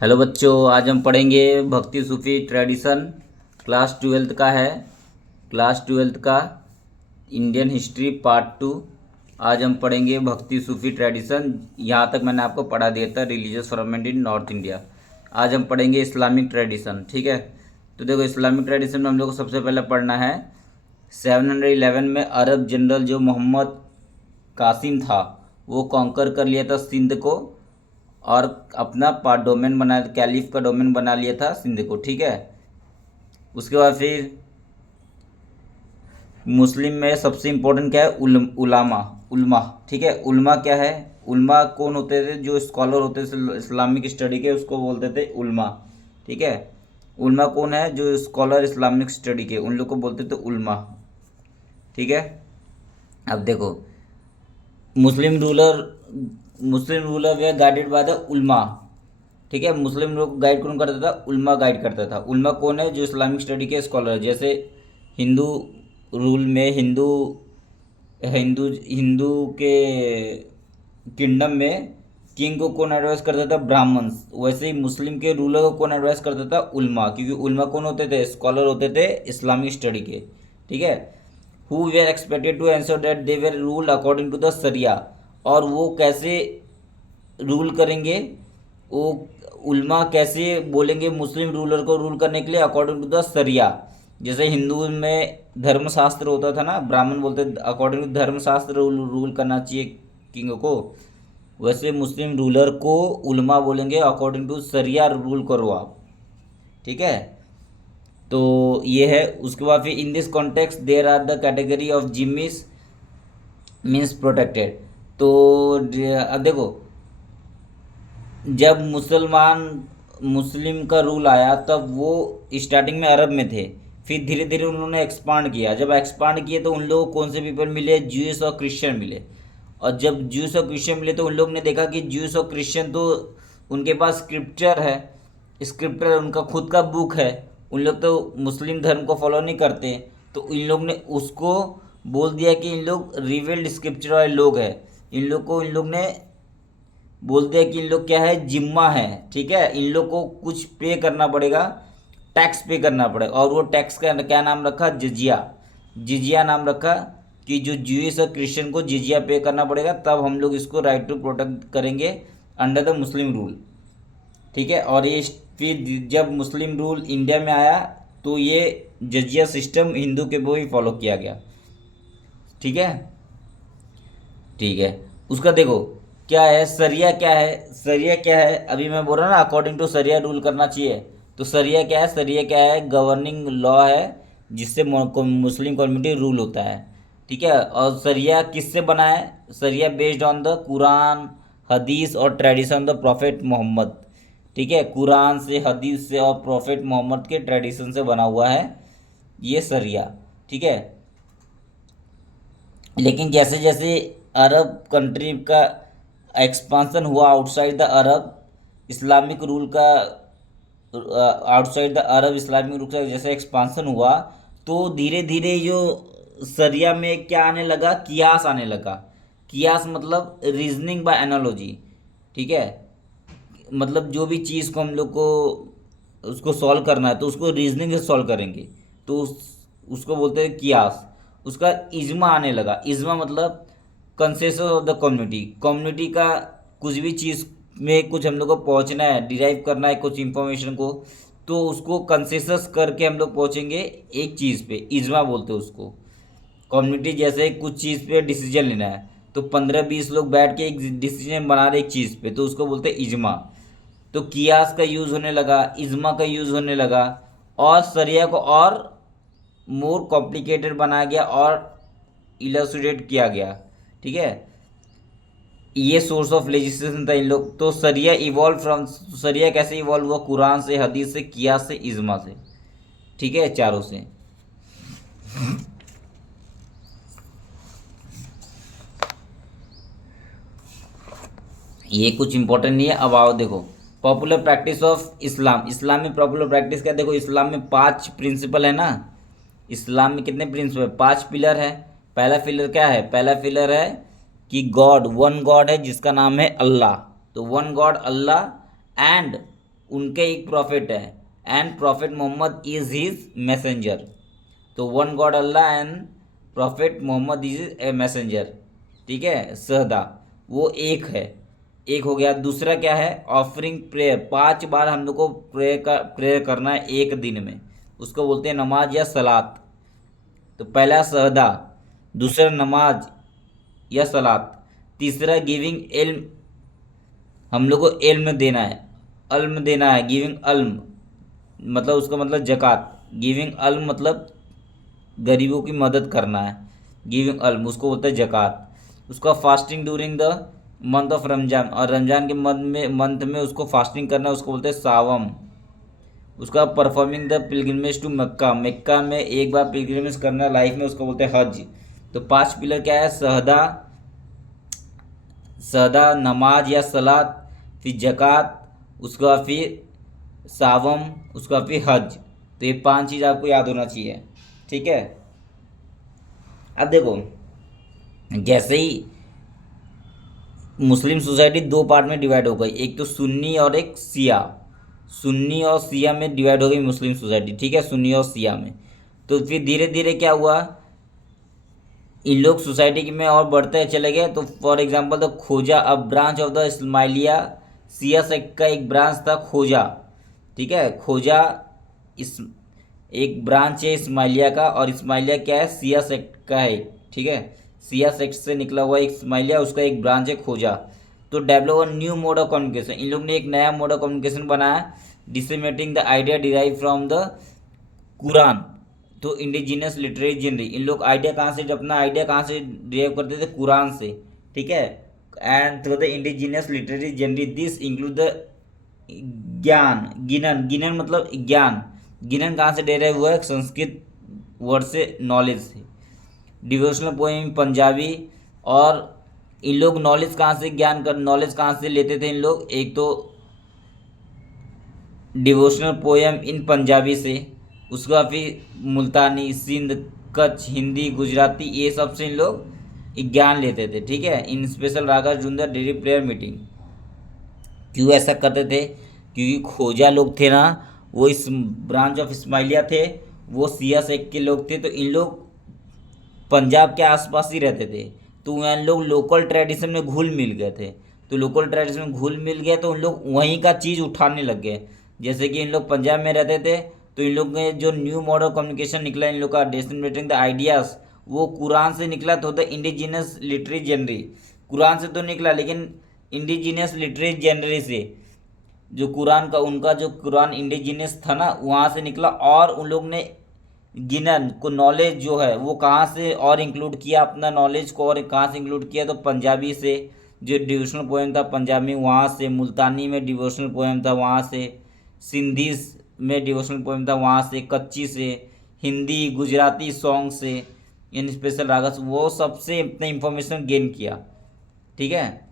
Hello बच्चों, आज हम पढ़ेंगे भक्ति सूफी ट्रेडिशन। क्लास ट्वेल्थ का है। क्लास ट्वेल्थ का इंडियन हिस्ट्री पार्ट 2। आज हम पढ़ेंगे भक्ति सूफी ट्रेडिशन। यहाँ तक मैंने आपको पढ़ा दिया था religious format in north India. आज हम पढ़ेंगे इस्लामिक ट्रेडिशन। ठीक है, तो देखो इस्लामिक ट्रेडिशन में हम लोग को सबसे पहले पढ़ना है 711 में अरब जनरल जो मोहम्मद कासिम था वो कॉन्कर कर लिया था सिंध को और अपना डोमेन बना, कैलिफ का डोमेन बना लिया था सिंध को। ठीक है, उसके बाद फिर मुस्लिम में सबसे इम्पोर्टेंट क्या है, उलामा, उल्मा। ठीक है, उल्मा क्या है, उल्मा कौन होते थे, जो स्कॉलर होते थे इस्लामिक स्टडी के उसको बोलते थे उल्मा। ठीक है, उल्मा कौन है, जो स्कॉलर इस्लामिक स्टडी के उन लोग को बोलते थे उल्मा। ठीक है, अब देखो मुस्लिम ruler way guided by the Ulama. ठीक है, मुस्लिम लोग गाइड कौन करता था, उल्मा गाइड करता था। उल्मा कौन है, जो इस्लामिक स्टडी के स्कॉलर। जैसे हिंदू रूल में हिंदू हिंदू हिंदू के किंगडम में किंग को कौन एडवाइस करता था, ब्राह्मण्स। वैसे ही मुस्लिम के रूलर को कौन एडवाइस करता था, उल्मा, क्योंकि उल्मा कौन होते थे, स्कॉलर होते थे इस्लामिक स्टडी के। ठीक है, who were expected to answer that they were rule according to the sharia. और वो कैसे रूल करेंगे, वो उल्मा कैसे बोलेंगे मुस्लिम रूलर को रूल करने के लिए, अकॉर्डिंग टू द सरिया। जैसे हिंदू में धर्मशास्त्र होता था ना, ब्राह्मण बोलते अकॉर्डिंग टू धर्मशास्त्र रूल करना चाहिए किंग को, वैसे मुस्लिम रूलर को उल्मा बोलेंगे अकॉर्डिंग टू सरिया रूल करो आप। ठीक है, तो ये है। उसके बाद फिर in this context there are the category of जिमिस मीन्स प्रोटेक्टेड। तो अब देखो, जब मुस्लिम का रूल आया तब वो स्टार्टिंग में अरब में थे, फिर धीरे धीरे उन्होंने एक्सपांड किया। जब एक्सपांड किए तो उन लोगों को कौन से पीपल मिले, ज्यूस और क्रिश्चियन मिले। और जब ज्यूस और क्रिश्चियन मिले तो उन लोग ने देखा कि ज्यूस और क्रिश्चियन तो उनके पास स्क्रिप्चर है, स्क्रिप्चर उनका खुद का बुक है, उन लोग तो मुस्लिम धर्म को फॉलो नहीं करते। तो इन लोग ने उसको बोल दिया कि इन लोग रिवेल्ड स्क्रिप्चर वाले लोग हैं। इन लोग ने बोलते हैं कि इन लोग क्या है, जिम्मा है। ठीक है, इन लोग को कुछ पे करना पड़ेगा, टैक्स पे करना पड़ेगा। और वो टैक्स का क्या नाम रखा, जिजिया। जिजिया नाम रखा कि जो ज्यूइश और क्रिश्चियन को जिजिया पे करना पड़ेगा, तब हम लोग इसको राइट टू प्रोटेक्ट करेंगे अंडर द मुस्लिम रूल। ठीक है, और ये फिर जब मुस्लिम रूल इंडिया में आया तो ये जजिया सिस्टम हिंदू के वो ही फॉलो किया गया। ठीक है, ठीक है। उसका देखो क्या है, सरिया क्या है, सरिया क्या है, अभी मैं बोल रहा ना अकॉर्डिंग टू सरिया रूल करना चाहिए। तो सरिया क्या है, सरिया क्या है, गवर्निंग लॉ है जिससे मुस्लिम कम्युनिटी रूल होता है। ठीक है, और सरिया किससे बना है, सरिया बेस्ड ऑन द कुरान, हदीस और ट्रेडिशन द प्रॉफिट मोहम्मद। ठीक है, कुरान से, हदीस से और प्रॉफिट मोहम्मद के ट्रेडिशन से बना हुआ है ये सरिया। ठीक है, लेकिन जैसे जैसे अरब कंट्री का एक्सपांसन हुआ outside the Arab Islamic rule का, outside the Arab Islamic rule का जैसे एक्सपांसन हुआ, तो धीरे धीरे जो सरिया में क्या आने लगा, कियास आने लगा। कियास मतलब रीजनिंग बाय एनालॉजी। ठीक है, मतलब जो भी चीज़ को हम लोग को उसको सॉल्व करना है तो उसको रीजनिंग से सॉल्व करेंगे, तो उसको बोलते हैं कियास। उसका इज्मा आने लगा। इज्मा मतलब consensus of the community, community का कुछ भी चीज़ में कुछ हम लोग को पहुंचना है, डिराइव करना है कुछ इंफॉर्मेशन को, तो उसको कंसेंसस करके हम लोग पहुंचेंगे एक चीज़ पे, इज्मा बोलते हैं उसको। कम्युनिटी जैसे कुछ चीज़ पे डिसीजन लेना है तो 15-20 लोग बैठ के एक डिसीजन बना रहे एक चीज़ पे, तो उसको बोलते हैं इज्मा। तो कियास का यूज़ होने लगा, इज्मा का यूज़ होने लगा, और सरिया को और मोर कॉम्प्लिकेटेड बनाया गया और इलस्ट्रेट किया गया। ठीक है, ये सोर्स ऑफ लेजिस्लेशन था इन लोग। तो सरिया इवॉल्व फ्रॉम, सरिया कैसे इवॉल्व हुआ, कुरान से, हदीस से, कियास से, इज्मा से। ठीक है, चारों से। ये कुछ इंपॉर्टेंट नहीं है। अब आओ देखो पॉपुलर प्रैक्टिस ऑफ इस्लाम। इस्लाम में पॉपुलर प्रैक्टिस क्या, देखो इस्लाम में 5 प्रिंसिपल है ना। इस्लाम में कितने प्रिंसिपल, 5 पिलर है। पहला पिलर क्या है, पहला पिलर है कि गॉड, वन गॉड है जिसका नाम है अल्लाह। तो वन गॉड अल्लाह, एंड उनके एक प्रॉफिट है, and prophet Mohammed is his messenger. तो one God Allah and prophet Mohammed is a messenger. ठीक है, सहदा वो एक है, एक हो गया। दूसरा क्या है, ऑफरिंग प्रेयर, 5 बार हम लोग को प्रेयर करना है एक दिन में, उसको बोलते हैं नमाज या सलात। तो पहला सहदा, दूसरा नमाज या सलात, तीसरा गिविंग इल्म, हम लोग को इल्म देना है, अल्म देना है, गिविंग अल्म मतलब उसका मतलब जक़ात, गिविंग अल्म मतलब गरीबों की मदद करना है, गिविंग अल्म उसको बोलते हैं जक़ात। उसका fasting during the month of Ramzan, और रमजान के मंथ में उसको फास्टिंग करना है, उसको बोलते हैं सावम। उसका परफॉर्मिंग द पिलग्रिमेज टू मक्का, मक्का में एक बार पिलग्रिमेज करना लाइफ में, उसको बोलते हैं हज। तो 5 पिलर क्या है, सहदा, सहदा नमाज या सलात, फिर जक़ात, उसका फिर सावम, उसका फिर हज। तो ये 5 चीज़ आपको याद होना चाहिए। ठीक है, अब देखो, जैसे ही मुस्लिम सोसाइटी 2 पार्ट में डिवाइड हो गई, एक तो सुन्नी और एक सिया, सुन्नी और सिया में डिवाइड हो गई मुस्लिम सोसाइटी। ठीक है, सुन्नी और सिया में। तो फिर धीरे धीरे क्या हुआ, इन लोग सोसाइटी में और बढ़ते चले गए। तो फॉर एग्जांपल द खोजा, a branch of the Ismailia Siya sect का एक ब्रांच था खोजा। ठीक है, खोजा इस एक ब्रांच है इस्माइलिया का, और इस्माइलिया क्या है, सिया सेक्ट का है। ठीक है, सिया सेक्ट से निकला हुआ एक इस्माइलिया, उसका एक ब्रांच है खोजा। तो develop a new mode of communication, इन लोग ने एक नया मोड ऑफ कम्युनिकेशन बनाया, disseminating the idea derive from the Quran to indigenous literary जनरी। इन लोग आइडिया कहाँ से, अपना आइडिया कहाँ से डिराइव करते थे, कुरान से। ठीक है, and through the indigenous literary genre this include the ginan, ginan, गिनन मतलब ज्ञान, गिनन कहाँ से डिराइव हुआ है, संस्कृत वर्ड से, नॉलेज से। डिवोशनल पोएम पंजाबी, और इन लोग नॉलेज कहाँ से, ज्ञान कर नॉलेज कहाँ से लेते थे इन लोग, एक तो डिवोशनल पोएम इन पंजाबी से, उसका फिर मुल्तानी, सिंध, कच्छ, हिंदी, गुजराती, ये सब से इन लोग ज्ञान लेते थे। ठीक है, इन स्पेशल रागा जुंदर डेली प्रेयर मीटिंग। क्यों ऐसा करते थे, क्योंकि खोजा लोग थे ना, वो इस ब्रांच ऑफ इस्माइलिया थे, वो सिया सेक्ट के लोग थे। तो इन लोग पंजाब के आसपास ही रहते थे, तो वहाँ लोग लोकल ट्रेडिशन में घुल मिल गए थे। तो लोकल ट्रेडिशन में घुल मिल गए तो उन लोग वहीं का चीज़ उठाने लग गए। जैसे कि इन लोग पंजाब में रहते थे, तो इन लोग ने जो न्यू मॉडल कम्युनिकेशन निकला इन लोग का, डिसमिनेटिंग द आइडियाज़, वो कुरान से निकला। तो द इंडिजिनस लिटरेरी जनरी, कुरान से तो निकला, लेकिन इंडिजिनस लिटरेरी जनरी से, जो कुरान का उनका जो कुरान इंडिजिनस था ना, वहाँ से निकला। और उन लोग ने गिनन को, नॉलेज जो है वो कहाँ से और इंक्लूड किया, अपना नॉलेज को और कहाँ से इंक्लूड किया, तो पंजाबी से, जो डिवोशनल पोएम था पंजाबी वहाँ से, मुल्तानी में डिवोशनल पोएम था वहाँ से, सिंधी में डिवोशनल पोएम था वहाँ से, कच्ची से, हिंदी गुजराती सॉन्ग से, इन स्पेशल रागस, वो सबसे अपना इंफॉर्मेशन गेन किया। ठीक है,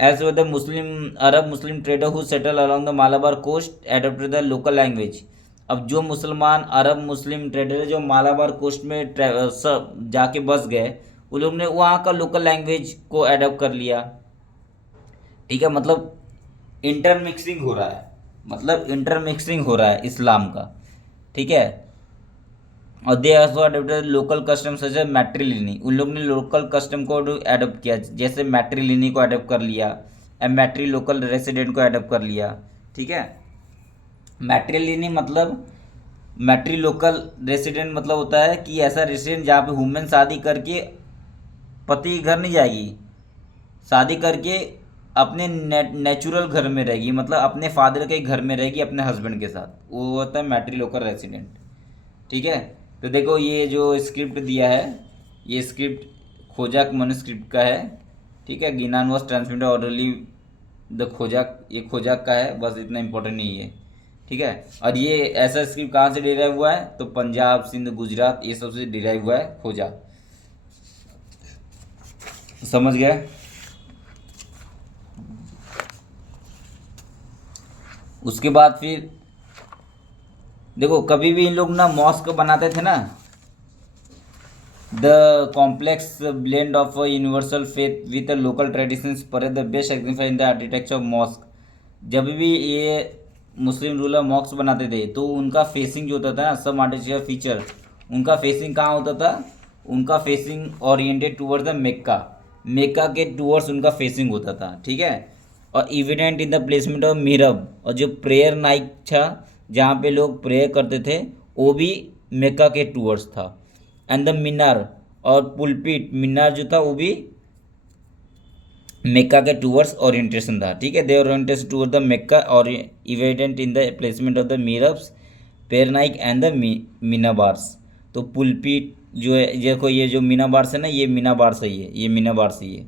as well the Muslim Arab Muslim trader who settle along the Malabar coast adopted the local language. अब जो मुसलमान अरब मुस्लिम ट्रेडर जो मालाबार कोस्ट में सब जाके बस गए, उन लोग ने वहाँ का लोकल लैंग्वेज को एडोप्ट कर लिया। ठीक है, मतलब इंटरमिक्सिंग हो रहा है, मतलब इंटरमिक्सिंग हो रहा है इस्लाम का। ठीक है, और they also adopted local custom such as matriliny, उन लोग ने लोकल कस्टम को अडोप्ट किया, जैसे मैट्रिलिनी को अडोप्ट कर लिया, मैट्री लोकल रेसिडेंट को अडोप्ट कर लिया। ठीक है, मैट्रिलिनी मतलब, मैट्री लोकल रेसिडेंट मतलब होता है कि ऐसा रेसिडेंट जहाँ पे वुमेन शादी करके पति के घर नहीं जाएगी, शादी करके अपने नेचुरल घर में रहेगी, मतलब अपने फादर के घर में रहेगी अपने हस्बैंड के साथ, वो होता है मैट्री लोकल रेसिडेंट। ठीक है, तो देखो ये जो स्क्रिप्ट दिया है, ये स्क्रिप्ट खोजाक मनुस्क्रिप्ट का है। ठीक है, गिनान वॉज ट्रांसमिटेड ऑर्डरली द खोजाक, ये खोजाक का है, बस इतना इंपॉर्टेंट नहीं है। ठीक है, और ये ऐसा स्क्रिप्ट कहाँ से डिराइव हुआ है, तो पंजाब, सिंध, गुजरात, ये सब से डिराइव हुआ है खोजा। समझ गए। उसके बाद फिर देखो, कभी भी इन लोग ना मॉस्क बनाते थे ना, the complex blend of universal faith with local traditions पर the best example in the architecture of mosque. जब भी ये मुस्लिम रूलर मॉक्स बनाते थे तो उनका फेसिंग जो होता था ना, सब आर्टिफिशियल फीचर, उनका फेसिंग कहाँ होता था? उनका facing oriented toward the Mecca, Mecca के टूवर्ड्स उनका फेसिंग होता था, ठीक है। और evident in the placement of mihrab, और जो प्रेयर नाइक था जहाँ पे लोग प्रेयर करते थे वो भी मेक्का के टूवर्ड्स था। एंड द मीनार, और पुलपिट मीनार जो था वो भी मेक्का के टूवर्ड्स ओरिएंटेशन था, ठीक है। They orientation toward the Mecca और evident in the placement of the mihrabs, पेरनाइक एंड द मीनाबार्स। तो पुलपिट जो है, देखो ये जो मीनाबार्स है ना, ये मीनाबार्स है, ये मीनाबार्स है, ये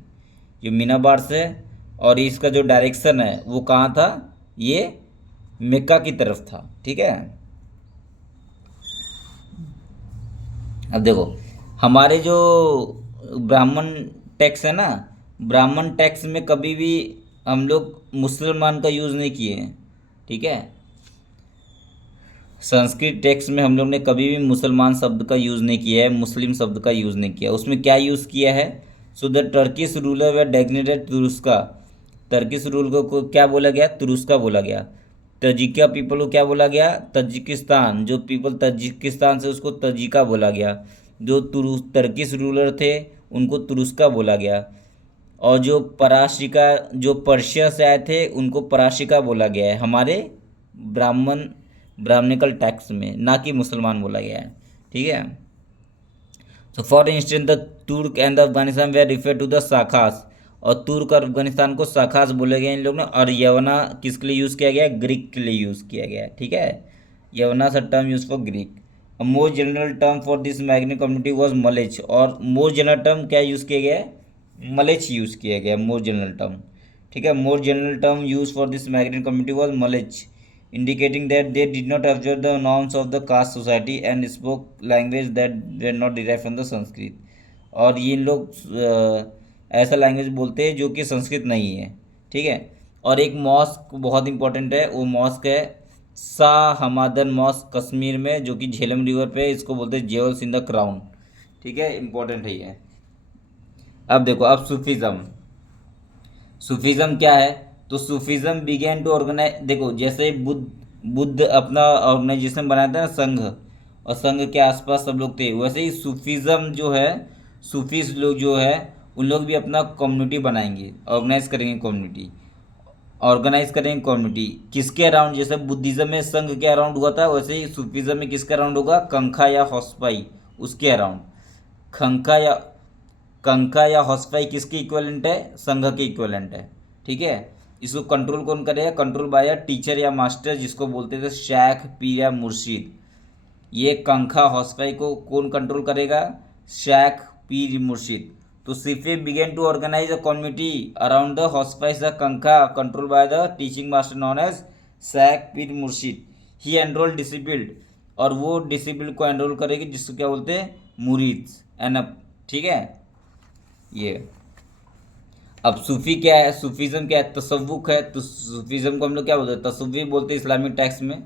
जो मीनाबार्स है, और इसका जो डायरेक्शन है वो कहाँ था? ये मेक्का की तरफ था, ठीक है। अब देखो हमारे जो ब्राह्मण टैक्स है ना, ब्राह्मण टैक्स में कभी भी हम लोग मुसलमान का यूज़ नहीं किए हैं, ठीक है। संस्कृत टेक्स्ट में हम लोग ने कभी भी मुसलमान शब्द का यूज़ नहीं किया है, मुस्लिम शब्द का यूज़ नहीं किया। उसमें क्या यूज़ किया है? सो द टर्किश रूलर व डेग्नेटेड तुरुस्का, टर्किश रूल को क्या बोला गया? तुरुस्का बोला गया। तजिका पीपल को क्या बोला गया? तजिकिस्तान, जो पीपल तजिकिस्तान से उसको तजिका बोला गया। जो टर्किश रूलर थे उनको तुरुस्का बोला गया। और जो पराशिका, जो पर्शिया से आए थे उनको पराशिका बोला गया है हमारे ब्राह्मण ब्राह्मणिकल टैक्स में, ना कि मुसलमान बोला गया है, ठीक है। So for instance the Turk and the Afghanistan we refer to the Shakas, और तुर्क और अफगानिस्तान को शाखास बोले गए इन लोग ने। और यवना किसके लिए यूज़ किया गया है? ग्रीक के लिए यूज़ किया गया है, ठीक है। यवना सा term use for Greek. A more general term for this migrant community was mleccha, और मोर जनरल टर्म क्या यूज़ किया गया है? मलेच यूज़ किया गया, मोर जनरल टर्म, ठीक है। More general term use for this migrant community was mleccha, indicating that they did not observe the norms of the caste society and spoke language that were not derived from the Sanskrit। और ये लोग ऐसा language बोलते हैं जो कि संस्कृत नहीं है, ठीक है। और एक मॉस्क बहुत इंपॉर्टेंट है, वो मॉस्क है शाह हमादन मॉस्क कश्मीर में, जो कि झेलम रिवर पे है। इसको बोलते हैं जेवल्स इन द क्राउन, ठीक है, इंपॉर्टेंट है ये। अब देखो, अब सूफीज़म, सूफीज़म क्या है? तो सूफीज़म बिगेन टू ऑर्गेनाइज, देखो जैसे बुद्ध अपना ऑर्गेनाइजेशन बनाया था ना, संघ, और संघ के आसपास सब लोग थे, वैसे ही सूफीज़म जो है, सूफीज लोग जो है उन लोग भी अपना कम्युनिटी बनाएंगे, ऑर्गेनाइज करेंगे कम्युनिटी, ऑर्गेनाइज करेंगे कम्युनिटी किसके अराउंड? जैसे बुद्धिज़्म में संघ के अराउंड हुआ था, वैसे ही सूफीज़म में किसके अराउंड होगा? कंखा या हौसपाई, उसके अराउंड। खंखा या कंखा या हौसपाई किसकी इक्वलेंट है? संघ के इक्वलेंट है, ठीक है। इसको कंट्रोल कौन करेगा? कंट्रोल बाय अ टीचर या मास्टर, जिसको बोलते थे शेख, पीर या मुर्शिद। ये कंखा हौसपाई को कौन कंट्रोल करेगा? शेख, पीर, मुर्शिद। तो Sufis began to organise a community around the hospice the khanqah control by the teaching master known as shaikh, Pir, murshid. He enrol डिसिप्लिड, और वो डिसिप्लिन को एनरोल करेगी जिसको क्या बोलते हैं? मुरीद एन, ठीक है ये। अब सूफी क्या है? सूफीज़म क्या है? तसव्वुफ है। तो सूफीज़म को हम लोग क्या बोलते हैं? तसव्वुफ बोलते हैं इस्लामिक टेक्स्ट में।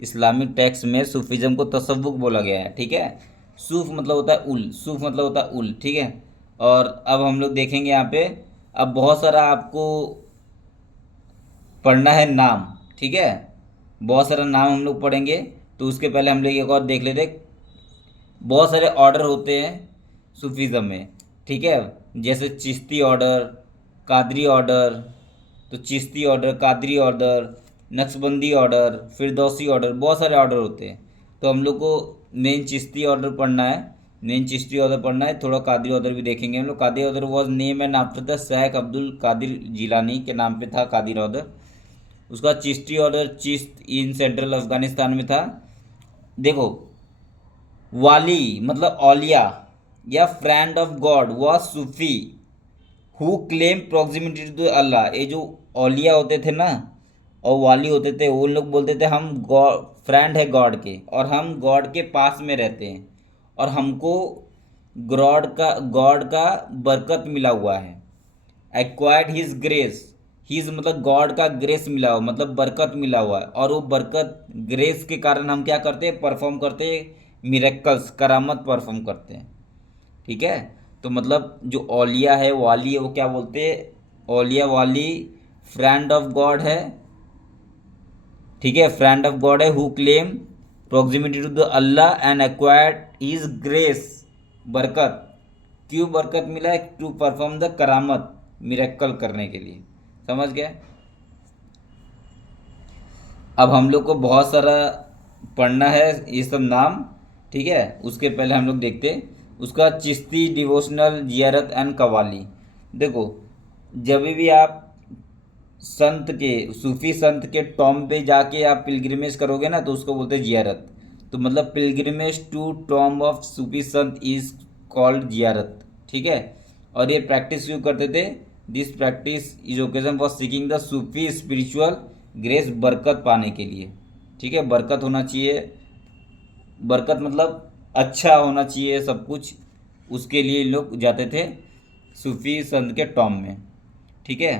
इस्लामिक टेक्स्ट में सूफीज़म को तसव्वुफ बोला गया है, ठीक है। सूफ मतलब होता है उल, सूफ मतलब होता है उल, ठीक है। और अब हम लोग देखेंगे यहाँ पे, अब बहुत सारा आपको पढ़ना है नाम, ठीक है। बहुत सारा नाम हम लोग पढ़ेंगे, तो उसके पहले हम लोग एक और देख लेते। बहुत सारे ऑर्डर होते हैं सूफीज़म में, ठीक है। जैसे चिश्ती ऑर्डर, कादरी ऑर्डर, तो Chishti order, Qadri order, Naqshbandi order, Firdausi order, बहुत सारे ऑर्डर होते हैं। तो हम लोग को मेन चिश्ती ऑर्डर पढ़ना है, मेन चिश्ती ऑर्डर पढ़ना है, थोड़ा कादरी ऑर्डर भी देखेंगे हम लोग। Qadri order was name and after the Sheikh Abdul Qadir Jilani के नाम पे था कादिर ऑर्डर। उसका Chishti order Chisht in central Afghanistan में था। देखो, वाली मतलब औलिया या फ्रेंड ऑफ गॉड व सूफी who claim proximity to Allah. ये जो औलिया होते थे ना और वाली होते थे, वो लोग बोलते थे हम गॉड, फ्रेंड है गॉड के, और हम गॉड के पास में रहते हैं, और हमको गॉड का बरकत मिला हुआ है। एक्वायर्ड हिज ग्रेस, हिज मतलब गॉड का ग्रेस मिला हुआ, मतलब बरकत मिला हुआ है, और वो बरकत ग्रेस के कारण हम क्या करते हैं? परफॉर्म करते हैं मिरेकल्स, करामत परफॉर्म करते हैं, ठीक है। तो मतलब जो औलिया है, वाली है, वो क्या बोलते हैं? औलिया वाली फ्रेंड ऑफ गॉड है, ठीक है, फ्रेंड ऑफ गॉड है who claim proximity to the Allah and acquired his grace, बरकत, क्यों बरकत मिला है, टू परफॉर्म द करामत, मिरेकल करने के लिए। समझ गए। अब हम लोग को बहुत सारा पढ़ना है ये सब नाम, ठीक है। उसके पहले हम लोग देखते उसका चिश्ती डिवोशनल जियारत एंड कवाली। देखो, जब भी आप संत के, सूफी संत के टॉम पे जाके आप पिलग्रिमेज करोगे ना, तो उसको बोलते हैं जियारत। तो मतलब pilgrimage to Tom of Sufi Sant is called जियारत, ठीक है। और ये प्रैक्टिस क्यों करते थे, this practice is occasion for seeking the Sufi spiritual grace, बरकत पाने के लिए, ठीक है। बरकत होना चाहिए, बरकत मतलब अच्छा होना चाहिए सब कुछ, उसके लिए लोग जाते थे सूफी संत के टॉम में, ठीक है।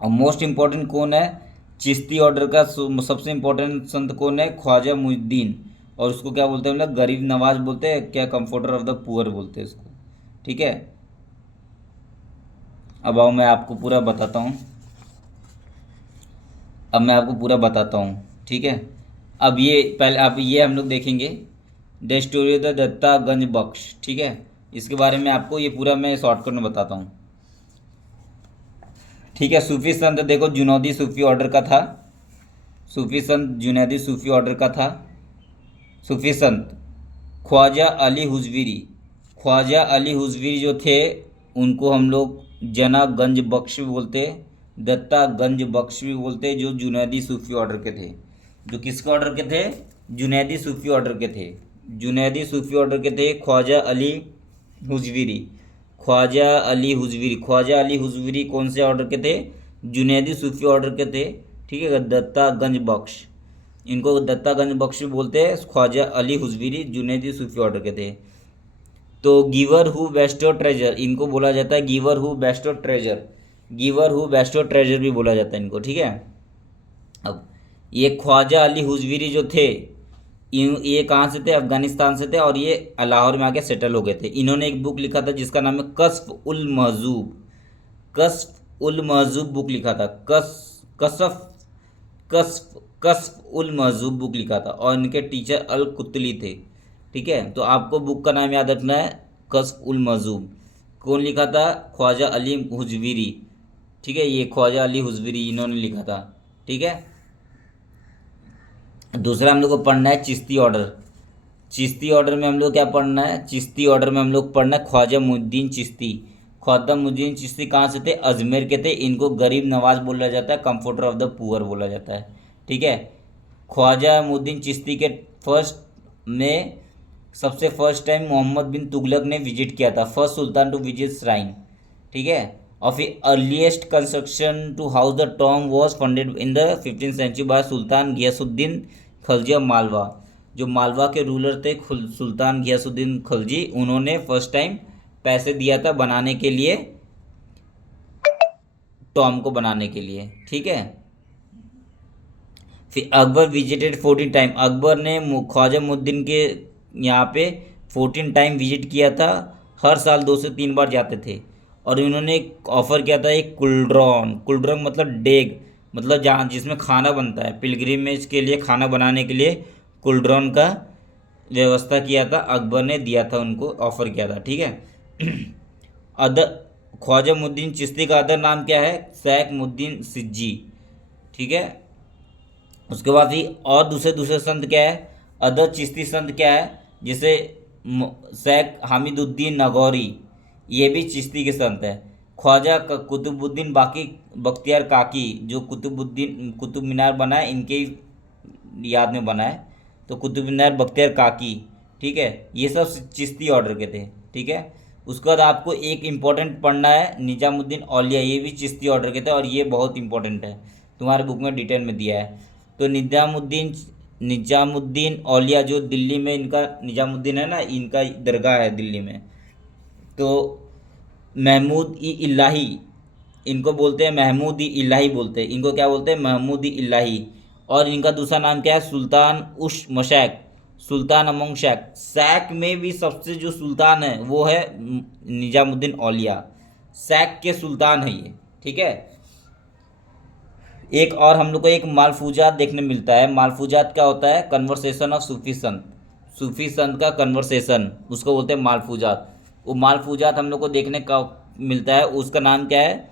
और मोस्ट इम्पोर्टेंट कौन है, चिश्ती ऑर्डर का सबसे इम्पोर्टेंट संत कौन है, ख्वाजा मुइनुद्दीन। और उसको क्या बोलते हैं हम लोग, गरीब नवाज बोलते हैं क्या, कंफर्टर ऑफ द पुअर बोलते हैं इसको, ठीक है। अब आओ मैं आपको पूरा बताता हूँ, अब मैं आपको पूरा बताता हूँ, ठीक है। अब ये पहले अब ये हम लोग देखेंगे the story of the Data Ganj Bakhsh, ठीक है। इसके बारे में आपको ये पूरा मैं शॉर्टकट में बताता हूँ, ठीक है। सूफी संत देखो, जुनैदी सूफी ऑर्डर का था, सूफी संत जुनैदी सूफी ऑर्डर का था। सूफी संत ख्वाजा अली हुजवीरी, ख्वाजा अली हुजवीरी जो थे उनको हम लोग जना गंज बख्श भी बोलते, दत्ता गंज बख्श भी बोलते, जो जुनैदी सूफी ऑर्डर के थे। जो किसके ऑर्डर के थे, जुनैदी सूफी ऑर्डर के थे, जुनैदी सूफी ऑर्डर के थे ख्वाजा अली हुजवीरी, ख्वाजा अली हुजवीरी। ख्वाजा अली हुजवीरी कौन से ऑर्डर के थे, जुनैदी सूफी ऑर्डर के थे, ठीक है। दत्ता गंज बख्श, इनको दत्ता गंज बख्श भी बोलते हैं, ख्वाजा अली हुजवीरी जुनैदी सूफी ऑर्डर के थे। तो गिवर हु बेस्टो ट्रेजर, इनको बोला जाता है giver who Bairstow treasure, giver who Bairstow treasure भी बोला जाता है इनको, ठीक है। अब ये ख्वाजा अली हुजवीरी जो थे, ये कहाँ से थे, अफगानिस्तान से थे, और ये लाहौर में आके सेटल हो गए थे। इन्होंने एक बुक लिखा था जिसका नाम है कस्फ उल महजूब, कस्फ उल महजूब बुक लिखा था, कसफ कस्फ कस्फ उल महजूब बुक लिखा था, और इनके टीचर अल कुतली थे, ठीक है। तो आपको बुक का नाम याद रखना है, कस्फ उल महजूब। कौन लिखा था, ख्वाजा अली हुजवीरी, ठीक है। ये ख्वाजा अली हुजवीरी इन्होंने लिखा था, ठीक है। दूसरा हम लोग को पढ़ना है चिश्ती ऑर्डर। चिश्ती ऑर्डर में हम लोग क्या पढ़ना है, चिश्ती ऑर्डर में हम लोग पढ़ना है ख्वाजा मुइनुद्दीन चिश्ती। ख्वाजा मुइनुद्दीन चिश्ती कहाँ से थे, अजमेर के थे। इनको गरीब नवाज बोला जाता है, कंफर्टर ऑफ द पुअर बोला जाता है, ठीक है। ख्वाजा मुइनुद्दीन चिश्ती के फर्स्ट में सबसे फर्स्ट टाइम मोहम्मद बिन तुगलक ने विजिट किया था, first sultan to visit shrine, ठीक है। और फिर earliest construction to house the tomb was funded in the 15th century by sultan Ghiyasuddin Khalji of Malwa. जो मालवा के रूलर थे सुल्तान घियासुद्दीन खलजी, उन्होंने फर्स्ट टाइम पैसे दिया था बनाने के लिए, टॉम को बनाने के लिए, ठीक है। फिर अकबर विजिटेड 14 टाइम, अकबर ने ख्वाजा मुइनुद्दीन के यहाँ पे 14 टाइम विजिट किया था, हर साल 2 से 3 बार जाते थे। और इन्होंने एक ऑफ़र किया था, एक कुल्ड्रॉन, कुल्ड्रॉन मतलब डेग, मतलब जहाँ जिसमें खाना बनता है, पिलग्रिमेज के लिए खाना बनाने के लिए कुल्ड्रॉन का व्यवस्था किया था, अकबर ने दिया था, उनको ऑफ़र किया था, ठीक है। अदर ख्वाजा मुइनुद्दीन चिश्ती का अदर नाम क्या है, शेख मुद्दीन सिज्जी, ठीक है। उसके बाद ही और दूसरे दूसरे संत क्या है, अदर चिश्ती संत क्या है, जैसे शेख हामिदुद्दीन नगौरी, ये भी चिश्ती के संत है। ख्वाजा कुतुबुद्दीन बाकी बख्तियार काकी, जो कुतुब मीनार बना है इनके याद में बना है, तो कुतुब मीनार बख्तियार काकी, ठीक है। ये सब चिश्ती ऑर्डर के थे, ठीक है। उसके बाद आपको एक इम्पोर्टेंट पढ़ना है निजामुद्दीन औलिया, ये भी चिश्ती ऑर्डर के थे, और ये बहुत इंपॉर्टेंट है, तुम्हारे बुक में डिटेल में दिया है। तो निजामुद्दीन औलिया जो दिल्ली में, इनका निजामुद्दीन है ना, इनका दरगाह है दिल्ली में। तो महमूद ई इलाही, इनको बोलते हैं महमूद ई इलाही बोलते हैं, इनको क्या बोलते हैं, महमूद ई इलाही। और इनका दूसरा नाम क्या है, सुल्तान उश मशैक, सुल्तान अमंग शैक। शैक में भी सबसे जो सुल्तान है वो है निजामुद्दीन औलिया, शैक के सुल्तान है ये, ठीक है। एक और हम लोग को एक मालफूजात देखने मिलता है। मालफूजात क्या होता है? कन्वर्सेशन ऑफ सूफी संत, सूफी संत का कन्वर्सेशन, उसको बोलते हैं मालफूजात। वो मालफूजात हम लोग को देखने का मिलता है, उसका नाम क्या है?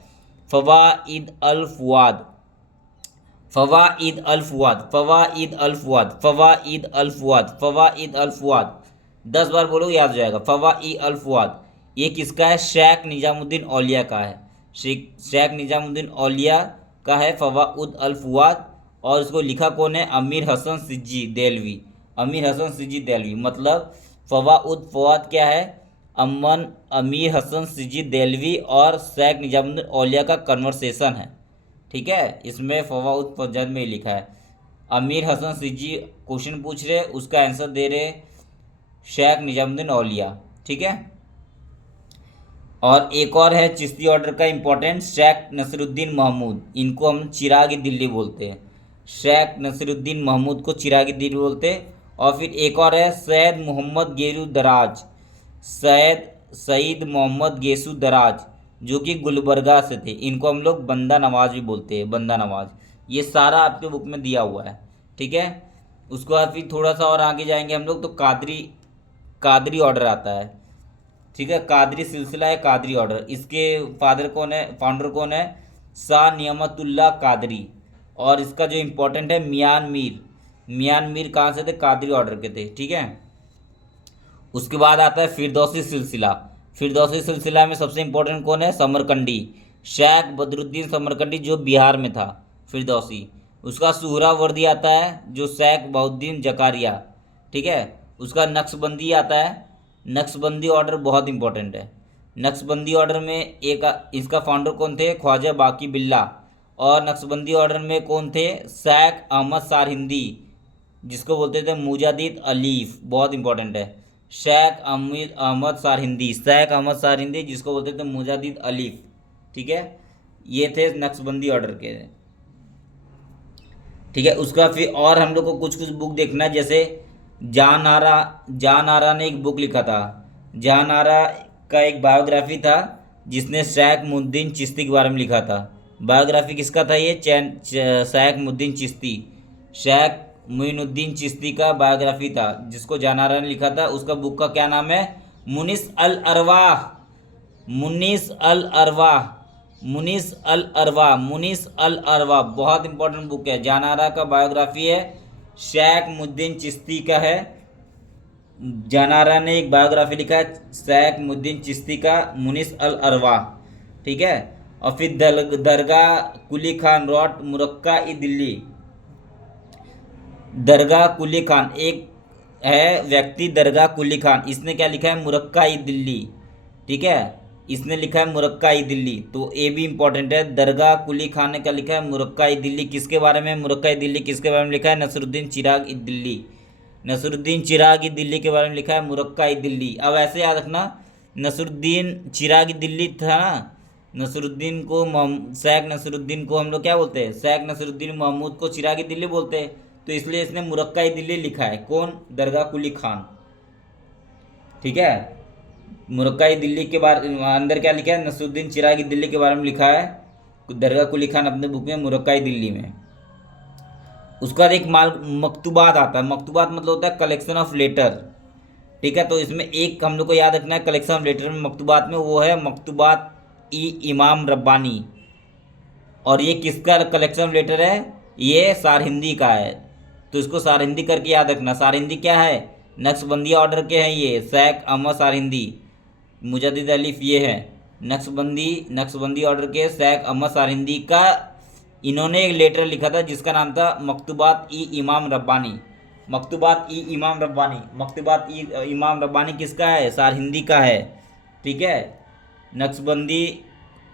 फवाइद अल फुआद, फवाइद अल फुआद, फवाइद अल फुआद, फवाइद अल फुआद, फवाइद अल फुआद। 10 बार बोलो, याद हो जाएगा। फवाइद अल फुआद ये किसका है? शेख निजामुद्दीन औलिया का है। शेख निजामुद्दीन औलिया का है फवाउद अल फुआद। और इसको लिखा कौन है? अमीर हसन सिज्जी देलवी, अमीर हसन सिज्जी देलवी। मतलब फवाउद फुआद क्या है? अमन अमीर हसन सिज्जी देलवी और शेख निजामुद्दीन औलिया का कन्वर्सेशन है। ठीक है, इसमें फवाउद फजल में लिखा है। अमीर हसन सिज्जी क्वेश्चन पूछ रहे, उसका आंसर दे रहे शेख निजामुद्दीन औलिया। ठीक है, और एक और है चिश्ती ऑर्डर का इंपॉर्टेंट, शेख नसीरुद्दीन महमूद। इनको हम चिरागी दिल्ली बोलते हैं। शेख नसीरुद्दीन महमूद को चिरागी दिल्ली बोलते हैं। और फिर एक और है सैयद मोहम्मद गेरू दराज, सईद मोहम्मद गेसू दराज, जो कि गुलबर्गा से थे। इनको हम लोग बंदा नवाज भी बोलते हैं, बंदा नवाज। ये सारा आपके बुक में दिया हुआ है। ठीक है, उसको बाद फिर थोड़ा सा और आगे जाएंगे हम लोग तो कादरी ऑर्डर आता है। ठीक है, कादरी सिलसिला है, कादरी ऑर्डर। इसके फादर कौन है, फाउंडर कौन है? शाह नियमतुल्लाह कादरी। और इसका जो इम्पोर्टेंट है मियान मीर कहाँ से थे? कादरी ऑर्डर के थे। ठीक है, उसके बाद आता है फिरदौसी सिलसिला। फिरदौसी सिलसिला में सबसे इम्पोर्टेंट कौन है? समरकंडी, शेख बदरुद्दीन समरकंडी, जो बिहार में था। फिरदौसी। उसका सुहरावर्दी आता है, जो शेख बहुद्दीन जकारिया। ठीक है, उसका नक्शबंदी आता है। नक्शबंदी ऑर्डर बहुत इंपॉर्टेंट है। नक्शबंदी ऑर्डर में एक इसका फाउंडर कौन थे? ख्वाजा बाकी बिल्ला। और नक्शबंदी ऑर्डर में कौन थे? शेख अहमद सारहिंदी, जिसको बोलते थे मुजादिद अलीफ, बहुत इंपॉर्टेंट है। शेख अहमद सारहिंदी, शेख अहमद सारहिंदी, जिसको बोलते थे मुजादिद अलीफ। ठीक है, ये थे नक्शबंदी ऑर्डर के। ठीक है, उसका फिर और हम लोग को कुछ कुछ बुक देखना है, जैसे जान आरा ने एक बुक लिखा था। जान आरा का एक बायोग्राफी था, जिसने शेख मुद्दीन चिश्ती के बारे में लिखा था। बायोग्राफी किसका था ये? शेख मुद्दीन चिश्ती, शेख मुइनुद्दीन चिश्ती का बायोग्राफी था, जिसको जान आरा ने लिखा था। उसका बुक का क्या नाम है? मुनिस अल अरवाह, मुनिस अल अरवाह, मुनिस अल अरवाह, मुनिस अल अरवाह। बहुत इंपॉर्टेंट बुक है, जान आरा का बायोग्राफी है, शेख मुद्दीन चिश्ती का है। जानारा ने एक बायोग्राफी लिखा है शेख मुद्दीन चिश्ती का, मुनिस अल अरवाह। ठीक है, और फिर दरगाह कुली खान रॉट मुरक्का ई दिल्ली। दरगाह कुली खान एक है व्यक्ति, दरगाह कुली खान, इसने क्या लिखा है? मुरक्का ई दिल्ली। ठीक है, इसने लिखा है मुरक्का ई दिल्ली, तो ये भी इंपॉर्टेंट है। दरगाह कुली खान ने क्या लिखा है? मुरक्का ई दिल्ली। किसके बारे में मुरक्का ई दिल्ली? किसके बारे में लिखा है? नसरुद्दीन चिराग ई दिल्ली, नसरुद्दीन चिराग ई दिल्ली के बारे में लिखा है मुरक्का ई दिल्ली। अब ऐसे याद रखना, नसरुद्दीन चिराग ई दिल्ली था ना, नसरुद्दीन को शेख नसरुद्दीन को हम लोग क्या बोलते हैं? शेख नसरुद्दीन महमूद को चिराग ई दिल्ली बोलते हैं, तो इसलिए इसने मुरक्का ई दिल्ली लिखा है। कौन? दरगाह कुली खान। ठीक है, मुरक्का ई दिल्ली के बारे अंदर क्या लिखा है? नसरुद्दीन चिराग ई दिल्ली के बारे में लिखा है दरगाह कुली खान अपने बुक में, मुरक्का ई दिल्ली में। उसके बाद एक मकतूबात आता है। मकतूबात मतलब होता है कलेक्शन ऑफ लेटर। ठीक है, तो इसमें एक हम लोग को याद रखना है कलेक्शन ऑफ लेटर में, मकतूबात में, वो है मकतूबात ई इमाम रब्बानी। और ये किसका कलेक्शन ऑफ लेटर है? ये सारहिंदी का है, तो इसको सारहिंदी करके याद रखना। सारहिंदी क्या है? नक्शबंदी ऑर्डर के हैं ये, शेख अहमद सारहिंदी, मुजद्दिद अलीफ ये है। नक्शबंदी ऑर्डर के शेख अहमद सारहिंदी का इन्होंने एक लेटर लिखा था, जिसका नाम था मकतूबात ई इमाम रब्बानी। मकतूबात ई इमाम रब्बानी, मकतूबात ई इमाम रब्बानी किसका है? सारहिंदी का है। ठीक है, नक्शबंदी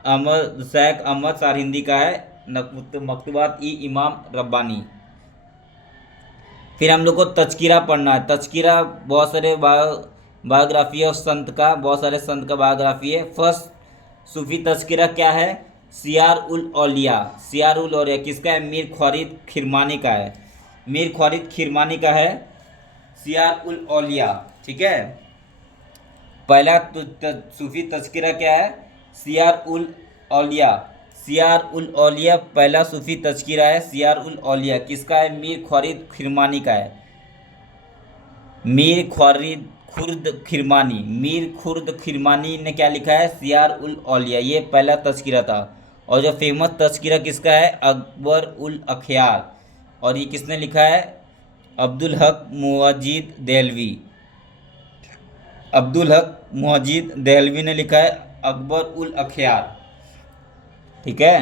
शेख अहमद सारहिंदी का है, मकतूबात ई इमाम रब्बानी। फिर हम लोग को तज़किरा पढ़ना है। तज़किरा बहुत सारे बायोग्राफी है उस संत का, बहुत सारे संत का बायोग्राफी है। फर्स्ट सूफी तज़किरा क्या है? सियार उल औलिया। सियार उल औलिया किसका है? मीर ख्वारिद खिरमानी का है, मीर ख्वारिद खिरमानी का है सियार उल औलिया। ठीक है, पहला सूफी तज़किरा क्या है? सियार उल औलिया, सियार उल औलिया पहला सूफी तज़किरा है। सियार उल औलिया किसका है? मीर ख्वारिद खिरमानी का है। मीर ख्वारिद खुर्द खिरमानी, मीर खुर्द खिरमानी ने क्या लिखा है? सियार उल औलिया, ये पहला तज़किरा था। और जो फेमस तज़किरा किसका है? अकबर उल अखयार। और ये किसने लिखा है? अब्दुल हक मुअज्जिद देहलवी। अब्दुल हक मुअज्जिद देहलवी ने लिखा है अकबर उल अखयार। ठीक है,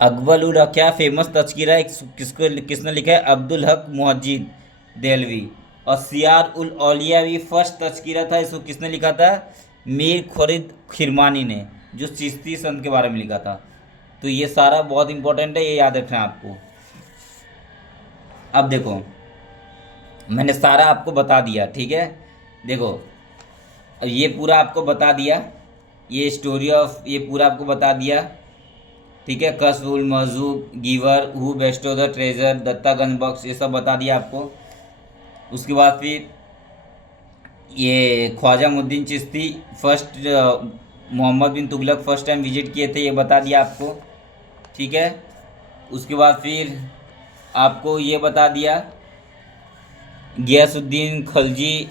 अकबर उल अखयार फेमस तज़किरा है। किसको किसने लिखा है? अब्दुल हक मुअज्जिद देहलवी। और सियार उल औलिया भी फर्स्ट तज़किरा था, इसको किसने लिखा था? मीर ख्वारिद खिरमानी ने, जो चिश्ती संत के बारे में लिखा था। तो ये सारा बहुत इंपॉर्टेंट है, ये याद रखना है आपको। अब देखो, मैंने सारा आपको बता दिया। ठीक है, देखो अब ये पूरा आपको बता दिया, ये स्टोरी ऑफ ये पूरा आपको बता दिया। ठीक है, Kashf ul Mahjub, giver, who bestow the treasure, Data Ganj Bakhsh, ये सब बता दिया आपको। उसके बाद फिर ये Khwaja Muinuddin Chishti first, Mohammad bin Tughlaq first time visit किए थे, ये बता दिया आपको। ठीक है, उसके बाद फिर आपको ये बता दिया Ghiyasuddin Khalji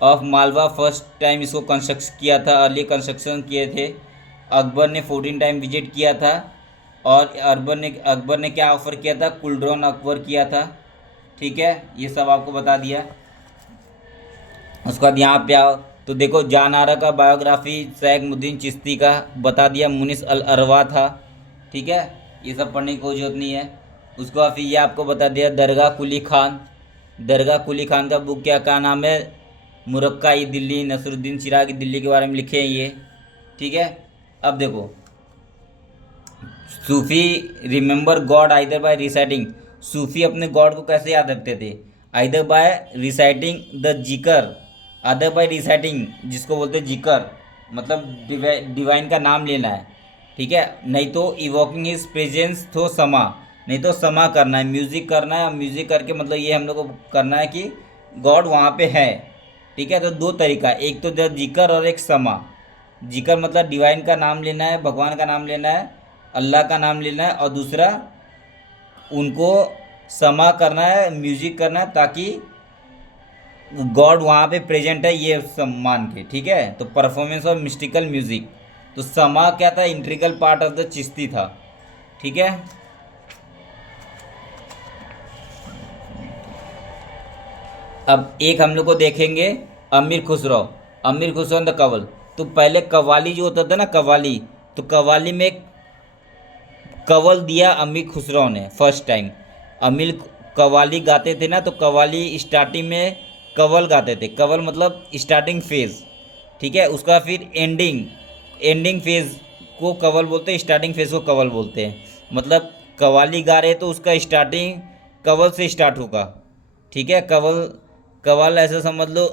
of Malwa first time इसको कंस्ट्रक्ट किया था, अर्ली कंस्ट्रक्शन किए थे। अकबर ने 14 टाइम विजिट किया था। और अकबर ने क्या ऑफ़र किया था? कुलड्रोन अकबर किया था। ठीक है, ये सब आपको बता दिया। उसके बाद यहाँ पे आओ तो देखो, जान आरा का बायोग्राफी शेख मुद्दीन चिश्ती का बता दिया, मुनिस अल अरवा था। ठीक है, ये सब पढ़ने की कोई जरूरत नहीं है। उसके बाद फिर ये आपको बता दिया दरगाह कुली खान। दरगाह कुली खान का बुक क्या नाम है? मुरक्का ई दिल्ली, नसरुद्दीन चिराग दिल्ली के बारे में लिखे हैं ये। ठीक है, अब देखो, Sufi remember God either by reciting. Sufi अपने गॉड को कैसे याद रखते थे? Either by reciting the zikr, other by reciting, जिसको बोलते हैं जिकर, मतलब डिवाइन का नाम लेना है। ठीक है, नहीं तो इवोकिंग हिज प्रेजेंस थो समा, नहीं तो समा करना है, म्यूज़िक करना है। म्यूज़िक करके मतलब ये हम लोग को करना है कि गॉड वहाँ पे है। ठीक है, तो दो तरीका, एक तो द जिकर और एक समा। जिकर मतलब डिवाइन का नाम लेना है, भगवान का नाम लेना है, अल्लाह का नाम लेना है। और दूसरा उनको समा करना है, म्यूजिक करना है, ताकि गॉड वहाँ पे प्रेजेंट है ये सब मान के। ठीक है, तो परफॉर्मेंस ऑफ मिस्टिकल म्यूजिक। तो समा क्या था? इंट्रिकल पार्ट ऑफ द चिश्ती था। ठीक है, अब एक हम लोग को देखेंगे अमीर खुसरो। अमीर खुसरो द कवल। तो पहले कव्वाली जो होता था ना, कव्वाली, तो कव्वाली में एक कवल दिया अमीर खुसरो ने फर्स्ट टाइम। अमीर कव्वाली गाते थे ना, तो कव्वाली स्टार्टिंग में कवल गाते थे। कवल मतलब स्टार्टिंग फेज। ठीक है, उसका फिर एंडिंग फेज को कवल बोलते हैं, स्टार्टिंग फेज को कवल बोलते हैं। मतलब कव्वाली गा रहे तो उसका स्टार्टिंग कवल से स्टार्ट होगा। ठीक है, कवल ऐसा समझ लो,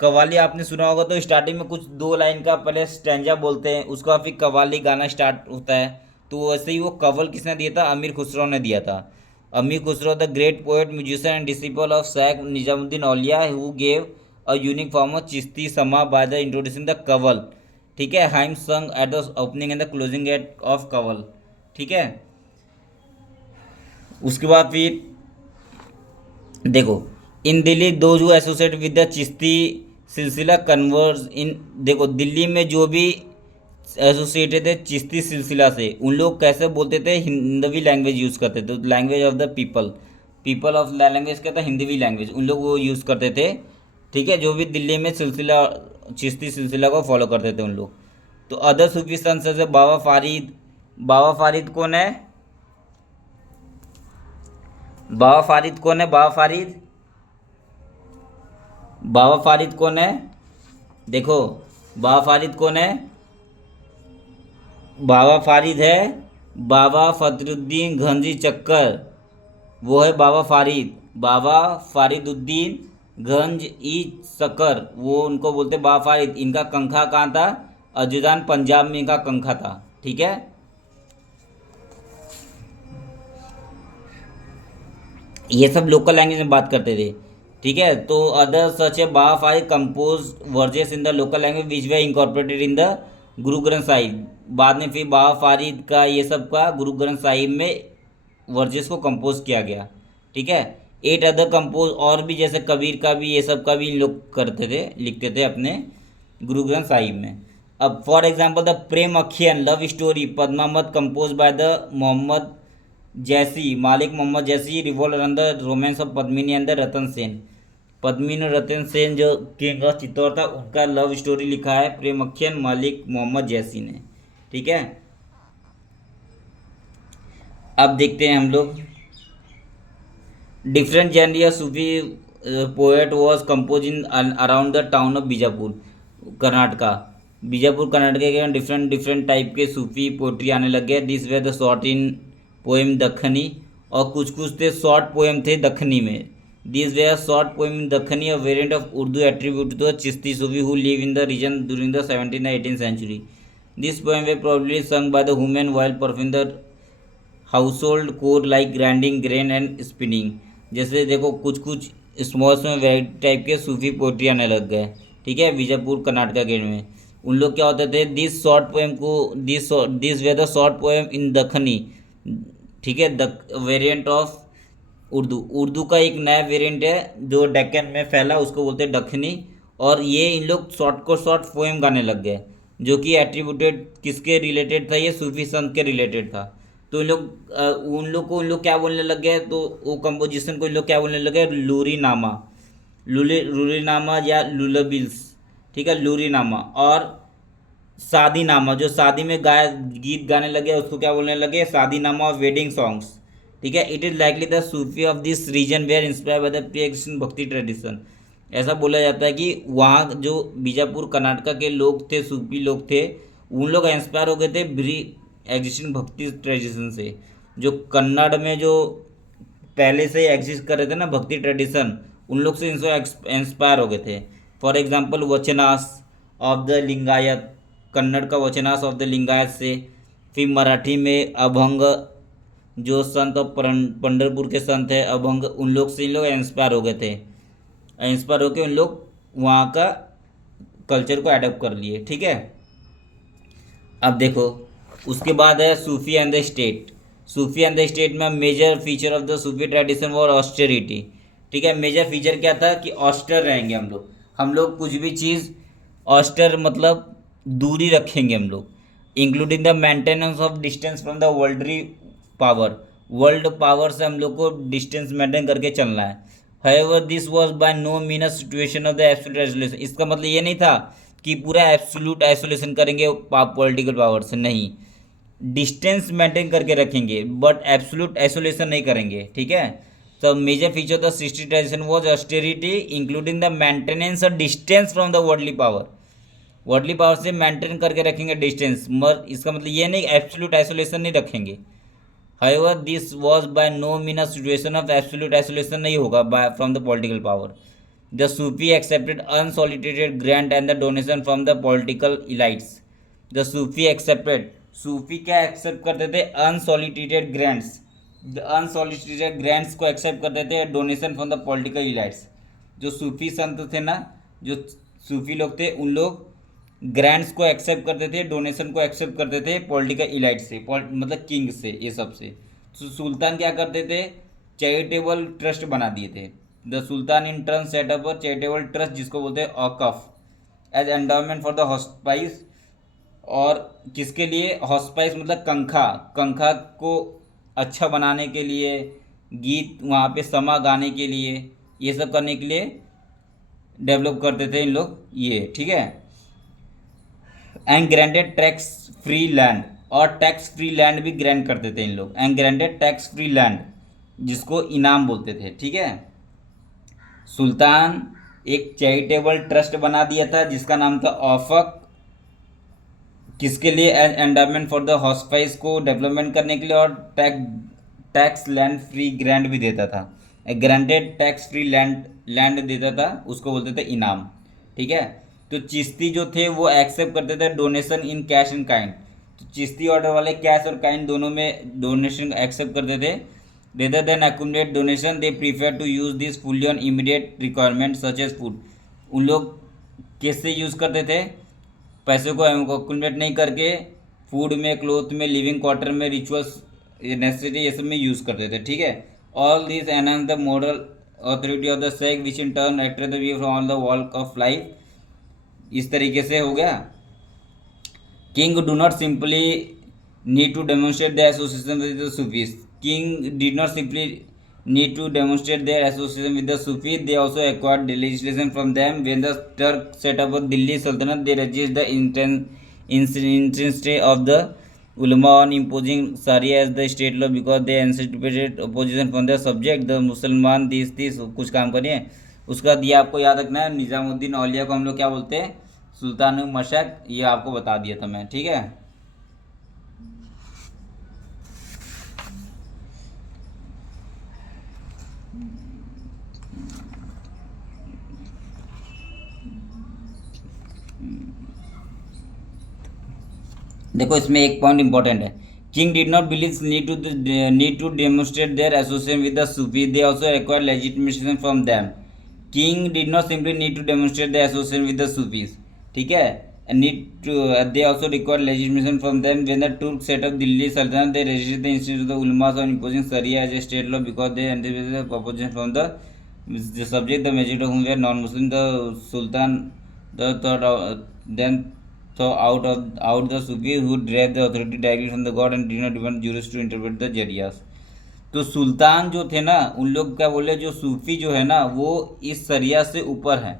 कव्वाली आपने सुना होगा तो स्टार्टिंग में कुछ 2 लाइन का पहले स्टैंजा बोलते हैं, उसका फिर कव्वाली गाना स्टार्ट होता है। तो वैसे ही वो कवल किसने दिया था? अमीर खुसरो ने दिया था। Amir Khusro the great poet, musician and disciple of Shaikh Nizamuddin Auliya, who gave a unique form of Chishti sama by the introducing the qaul. ठीक है, hymn sung at the opening and the closing at of qaul. ठीक है, उसके बाद फिर देखो, इन दिल्ली दो जो एसोसिएट विद द चिश्ती सिलसिला कन्वर्स इन। देखो, दिल्ली में जो भी एसोसिएटेड थे चिश्ती सिलसिला से, उन लोग कैसे बोलते थे? हिंदवी लैंग्वेज यूज़ करते थे। Language of the people of language क्या था? हिंदवी लैंग्वेज, उन लोग वो यूज़ करते थे। ठीक है, जो भी दिल्ली में सिलसिला चिश्ती सिलसिला को फॉलो करते थे उन लोग। तो अदर सूफी संत जैसे बाबा फारीद। बाबा फारीद कौन है? बाबा फारीद कौन है? बाबा फारीद कौन है? देखो, बाबा फारीद कौन है? बाबा फारीद है बाबा फतरुद्दीन गंजी चक्कर, वो है बाबा फारीद। बाबा फारीदुद्दीन गंज ई चक्कर, वो उनको बोलते बाबा फारीद। इनका कंखा कहाँ था? अजूजान पंजाब में इनका कंखा था। ठीक है, ये सब लोकल लैंग्वेज में बात करते थे। ठीक है, तो अदर सच है Baba Farid compose verses in the local language which were incorporated in the Guru Granth Sahib, बाद में फिर बाबा फारिद का ये सब का गुरु ग्रंथ साहिब में वर्सेस को कंपोज किया गया। ठीक है। 8 अदर कंपोज और भी, जैसे कबीर का भी, ये सब का भी इन लोग करते थे, लिखते थे अपने गुरु ग्रंथ साहिब में। अब for example the prem akhyan love story Padmavat compose by the Mohammad Jaisi, Malik Mohammad Jaisi, revolve around the romance of Padmini and the Ratan Sen. Padmini और रतन सेन जो किंग ऑफ चित्तौड़ था, उनका लव स्टोरी लिखा है प्रेम अखियन मालिक मोहम्मद जैसी ने। ठीक है। अब देखते हैं हम लोग different genre Sufi poet was compose in around the town of Bijapur Karnataka. Bijapur Karnataka के डिफरेंट डिफरेंट टाइप के सूफी पोइट्री आने लग गए। These were the short in poem Dakhni, और कुछ कुछ थे शॉर्ट पोएम थे दखनी में। These were short poem in Dakhni, a variant of Urdu attribute to Chishti Sufi who live in the region during the 17th and 18th century. These poem were probably sung by the women while performing the household chore like grinding grain and spinning. जैसे देखो कुछ कुछ smalls में variety type के सूफी poetry आने लग गए। ठीक है। बीजापुर कर्नाटका गेट में उन लोग क्या होते थे, दिस शॉर्ट पोएम को these were the short poem in Dakhni. ठीक है। द वेरिएंट ऑफ उर्दू का एक नया वेरिएंट है जो डेक्कन में फैला, उसको बोलते हैं दखनी। और ये इन लोग शॉर्ट को शॉर्ट पोएम गाने लग गए, जो कि एट्रीब्यूटेड किसके रिलेटेड था, ये सूफी संत के रिलेटेड था। तो उन लोग क्या बोलने लग गए, तो वो कंपोजिशन को इन लोग क्या बोलने लगे, लूरी नामा, लूरी नामा या लुलबिल्स। ठीक है। लूरी नामा और शादी नामा, जो शादी में गीत गाने लगे उसको क्या बोलने लगे, शादी नामा और वेडिंग सॉन्ग्स। ठीक है। It is likely the Sufi of this region were inspire by the pre existing bhakti tradition. ऐसा बोला जाता है कि वहाँ जो बीजापुर कर्नाटका के लोग थे, सूफी लोग थे, उन लोग इंस्पायर हो गए थे प्री एग्जिस्टिंग भक्ति ट्रेडिशन से। जो कन्नड़ में जो पहले से एग्जिस्ट कर रहे थे ना भक्ति ट्रेडिशन, उन लोग से इंस्पायर हो गए थे। For example vachanas of the Lingayat, Kannada का वचनास ऑफ द लिंगायत से। फिर मराठी में अभंग, जो संत ऑफ पंढरपुर के संत है अभंग, उन लोग से इन लोग इंस्पायर हो गए थे। इंस्पायर होकर उन लोग वहाँ का कल्चर को अडॉप्ट कर लिए। ठीक है। अब देखो उसके बाद है Sufi and the state. Sufi and the state में major feature of the Sufi tradition और ऑस्टेरिटी। ठीक है। मेजर फीचर क्या था कि ऑस्टर रहेंगे हम लोग कुछ भी चीज़ ऑस्टर मतलब दूरी रखेंगे हम लोग, including the maintenance of distance from the world power से हम लोग को डिस्टेंस मेंटेन करके चलना है। However, this was by no means a situation of the absolute isolation. इसका मतलब ये नहीं था कि पूरा एब्सोल्यूट आइसोलेशन करेंगे पॉलिटिकल पावर से, नहीं, डिस्टेंस मेंटेन करके रखेंगे बट एब्सोल्यूट आइसोलेशन नहीं करेंगे। ठीक है। तो major feature of the Chishti tradition was austerity including the maintenance of distance from the worldly power से मेंटेन करके रखेंगे डिस्टेंस, मगर इसका मतलब ये नहीं एब्सोल्यूट आइसोलेशन नहीं रखेंगे। However, this was by no means a situation of absolute isolation, नहीं होगा from the political power. The Sufi accepted unsolicited grant and the donation from the political elites. The Sufi accepted, सूफी क्या accept करते थे, unsolicited grants, unsolicited grants को accept करते थे, donation from the political elites. जो सूफी संत थे ना, जो सूफी लोग थे, उन लोग ग्रांट्स को एक्सेप्ट करते थे, डोनेशन को एक्सेप्ट करते थे पॉलिटिकल इलाइट से, मतलब किंग से, ये सब से। तो सुल्तान क्या करते थे, चैरिटेबल ट्रस्ट बना दिए थे। The sultan in turn setup a charitable trust, जिसको बोलते हैं औकफ, as endowment for the hospice. और किसके लिए, हॉस्पाइस मतलब कंखा को अच्छा बनाने के लिए, गीत वहाँ पे समा गाने के लिए, ये सब करने के लिए डेवलप करते थे इन लोग ये। ठीक है। And granted tax free land, और टैक्स फ्री लैंड भी ग्रांट करते थे इन लोग। And granted tax free land, जिसको इनाम बोलते थे। ठीक है। सुल्तान एक चैरिटेबल ट्रस्ट बना दिया था जिसका नाम था औफक, किसके लिए, एंडाउमेंट फॉर द हॉस्पाइस को डेवलपमेंट करने के लिए, और टैक्स लैंड फ्री ग्रांट भी देता था। ग्रांटेड टैक्स फ्री लैंड देता था, उसको बोलते थे इनाम। ठीक है। तो चिश्ती जो थे वो एक्सेप्ट करते थे donation in cash and kind. तो चिश्ती ऑर्डर वाले कैश और काइंड दोनों में डोनेशन एक्सेप्ट करते थे। Rather than accumulate donation they prefer to use this fully on immediate requirement such as food. उन लोग किससे यूज़ करते थे, पैसे को एक्यूमुलेट नहीं करके फूड में, क्लोथ में, लिविंग क्वार्टर में, रिचुअल्स, नेसेसिटी, ये सब में यूज़ करते थे। ठीक है। All this enhance the moral authority of the sake which in turn acted the view from all the walk of life. इस तरीके से हो गया। King do not simply need to demonstrate their association with the Sufis. King did not simply need to demonstrate their association with the Sufis. They also acquired legislation from them. When the Turk set up a Delhi Sultanate, they resisted the intensity of the ulama on imposing Sharia as the state law because they anticipated opposition from their subject. The मुसलमान this कुछ काम करिए। उसका दिया आपको याद रखना है। निज़ामुद्दीन औलिया को हम लोग क्या बोलते हैं? सुल्तान मशक। ये आपको बता दिया था मैं। ठीक है। देखो इसमें एक पॉइंट इंपॉर्टेंट है। King did not believe need to demonstrate their association with the Sufi, they also require legitimation from them. King did not simply need to demonstrate the association with the Sufis, ठीक है, need to they also require legitimation from them. When the Turk set up Delhi Sultanate, they resisted the institute of the ulamas on imposing sharia as a state law because they anticipated opposition from the subject, the majority of whom were non-Muslim. The sultan then so out the Sufi who derived the authority directly from the god and did not depend jurists to interpret the jariyas. तो सुल्तान जो थे ना, उन लोग क्या बोले, जो सूफी जो है ना वो इस शरिया से ऊपर है।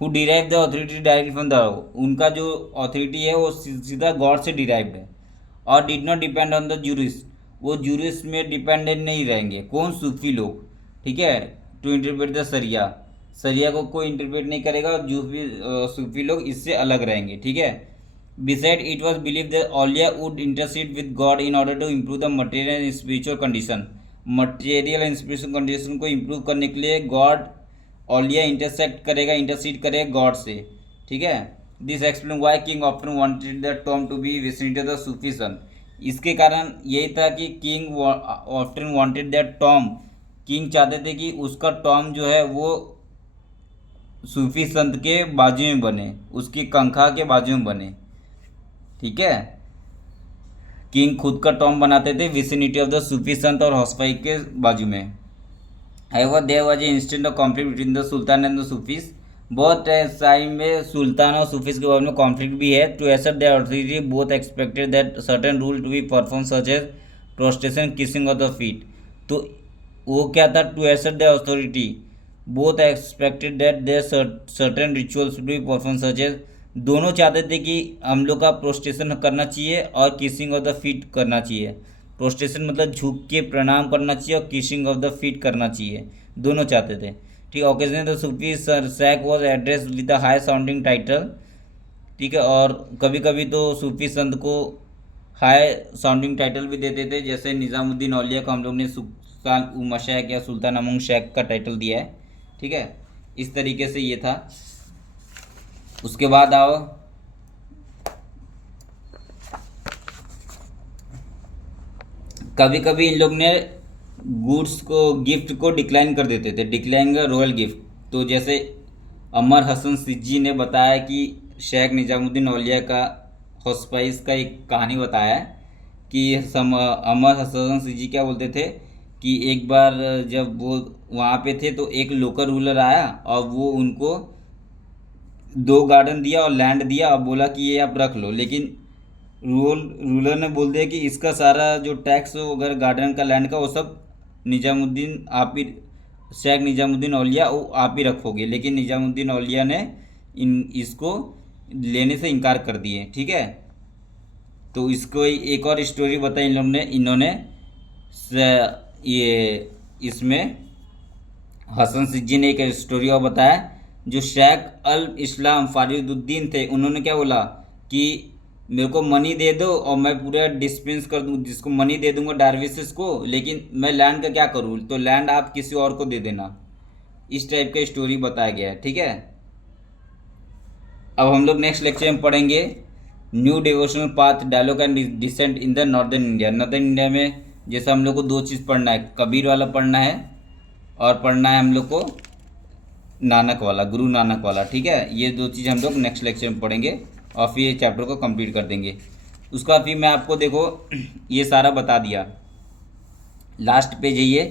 Who derive the authority directly from the, उनका जो ऑथोरिटी है वो सीधा गॉड से डिराइव्ड है। और did not depend on the jurist, वो जूरिस्ट में डिपेंडेंट नहीं रहेंगे। कौन? सूफी लोग। ठीक है। टू इंटरप्रेट द शरिया, शरिया को कोई इंटरप्रेट नहीं करेगा और सूफी लोग इससे अलग रहेंगे। ठीक है। Beside it was believe that auliya would intercede with God in order to improve the material and spiritual condition. Material and spiritual condition को इम्प्रूव करने के लिए गॉड औलिया इंटरसीड करेगा गॉड से। ठीक है। This explain why king often wanted the tomb to be vicinity of the Sufi son. इसके कारण यही था कि king often wanted that tomb, king चाहते थे कि उसका टॉम जो है वो सूफी संत के बाजू में बने, उसकी कंखा के बाजू में बने। ठीक है। किंग खुद का टॉम बनाते थे विसिनिटी ऑफ द सूफी संत और हॉस्पाई के बाजू में। However, there was an instant of conflict between the Sultan and the Sufis. बहुत टाइम में सुल्तान और सूफीज के बारे में कॉन्फ्लिक्ट भी है। To assert their authority, both expected that certain rule to be performed such as prostration, kissing of the feet. तो वो क्या था? To assert their authority, both expected that there certain rituals to be performed such as, दोनों चाहते थे कि हम लोग का प्रोस्टेशन करना चाहिए और किसिंग ऑफ द फीट करना चाहिए। प्रोस्टेशन मतलब झुक के प्रणाम करना चाहिए और किसिंग ऑफ द फीट करना चाहिए, दोनों चाहते थे। ठीक है। Occasionally the Sufi sheikh was address with a high sounding title. ठीक है। और कभी कभी तो सूफी संत को हाई साउंडिंग टाइटल भी देते थे, जैसे निज़ामुद्दीन औलिया को हम लोग ने सुल्तान मशैक या सुल्तान अमंग शैक का टाइटल दिया है। ठीक है। इस तरीके से ये था। उसके बाद आओ कभी कभी इन लोग ने गुड्स को, गिफ्ट को डिक्लाइन कर देते थे, डिक्लाइन रॉयल गिफ्ट। तो जैसे अमर हसन सिज्जी ने बताया कि शेख निज़ामुद्दीन औलिया का हॉस्पाइस का एक कहानी बताया है कि अमर हसन सिज्जी क्या बोलते थे कि एक बार जब वो वहाँ पे थे तो एक लोकल रूलर आया और वो उनको 2 गार्डन दिया और लैंड दिया और बोला कि ये आप रख लो। लेकिन रूलर ने बोल दिया कि इसका सारा जो टैक्स हो अगर गार्डन का, लैंड का, वो सब निज़ामुद्दीन आप ही, शेख निज़ामुद्दीन औलिया वो आप ही रखोगे। लेकिन निज़ामुद्दीन औलिया ने इसको लेने से इनकार कर दिए। ठीक है। तो इसको एक और स्टोरी बताई इन्होंने ये इसमें हसन सिज्जी ने एक स्टोरी और बताया। जो शेख अल इस्लाम फारिदुद्दीन थे, उन्होंने क्या बोला कि मेरे को मनी दे दो और मैं पूरा डिस्पेंस कर दूँ, जिसको मनी दे दूंगा डार्विसेस को, लेकिन मैं लैंड का क्या करूँ? तो लैंड आप किसी और को दे देना। इस टाइप का स्टोरी बताया गया है। ठीक है। अब हम लोग नेक्स्ट लेक्चर में पढ़ेंगे new devotional path, dialogue and dissent in the northern India. Northern India में जैसे हम लोग को 2 चीज़ पढ़ना है, कबीर वाला पढ़ना है और पढ़ना है हम लोग को नानक वाला, गुरु नानक वाला। ठीक है। ये 2 चीज़ हम लोग नेक्स्ट लेक्चर में पढ़ेंगे। और फिर ये चैप्टर को कंप्लीट कर देंगे। उसका फिर मैं आपको देखो ये सारा बता दिया, लास्ट पेज है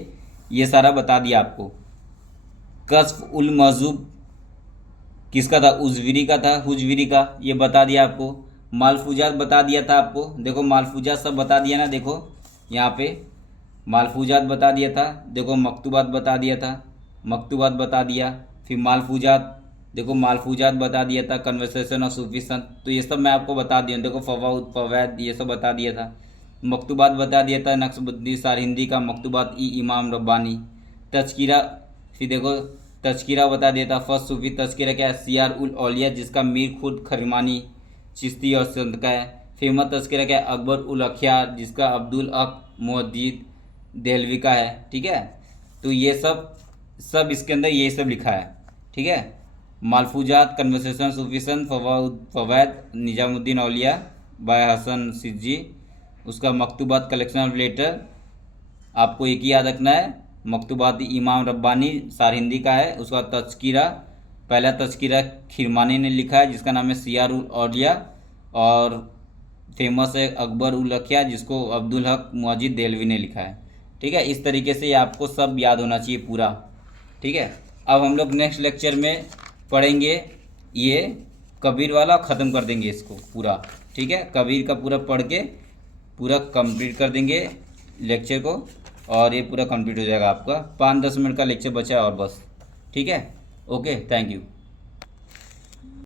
ये सारा बता दिया आपको। कस्फ उल मज़ूब किसका था, उजविरी का था, हुजविरी का, ये बता दिया आपको। मालफूजात बता दिया था आपको, देखो मालफूजात सब बता दिया ना, देखो यहाँ पे मालफूजात बता दिया था, देखो मकतूबात बता दिया था, मकतूबात बता दिया, फिर मालफूजात, देखो मालफूजात बता दिया था, कन्वर्सेशन और सूफी संत, तो ये सब मैं आपको बता दिया। देखो फवाद फवैद ये सब बता दिया था। मकतूबात बता दिया था, नक्शबंदी सारहिंदी का मकतूबात इमाम रब्बानी। तज़किरा, फिर देखो तज़किरा बता दिया था, फर्स्ट सूफी तज़किरा क्या है, सियार उल औलिया जिसका मीर खुद खरमानी चिश्ती और संत का है। फेमस तज़किरा क्या है, अकबर उल अखियार जिसका अब्दुल अक मुहद्दिद देहलवी का है। ठीक है, तो ये सब इसके अंदर ये सब लिखा है। ठीक है, मालफूजात, कन्वर्सेशन, सूफीसन, फवैद निजामुद्दीन औलिया बाय हसन सिज्जी, उसका मकतूबात कलेक्शन ऑफ लेटर, आपको एक ही याद रखना है, मकतूबात इमाम रब्बानी सारहिंदी का है। उसका तज़किरा, पहला तज़किरा खिरमानी ने लिखा है जिसका नाम है सियार उल औलिया, और फेमस है अकबर उल अखिया जिसको अब्दुल हक मुअज्जिद देहलवी ने लिखा है। ठीक है, इस तरीके से ये आपको सब याद होना चाहिए पूरा। ठीक है, अब हम लोग नेक्स्ट लेक्चर में पढ़ेंगे ये कबीर वाला, ख़त्म कर देंगे इसको पूरा। ठीक है, कबीर का पूरा पढ़ के पूरा कंप्लीट कर देंगे लेक्चर को, और ये पूरा कंप्लीट हो जाएगा आपका। 5-10 मिनट का लेक्चर बचा है और बस। ठीक है, ओके, थैंक यू।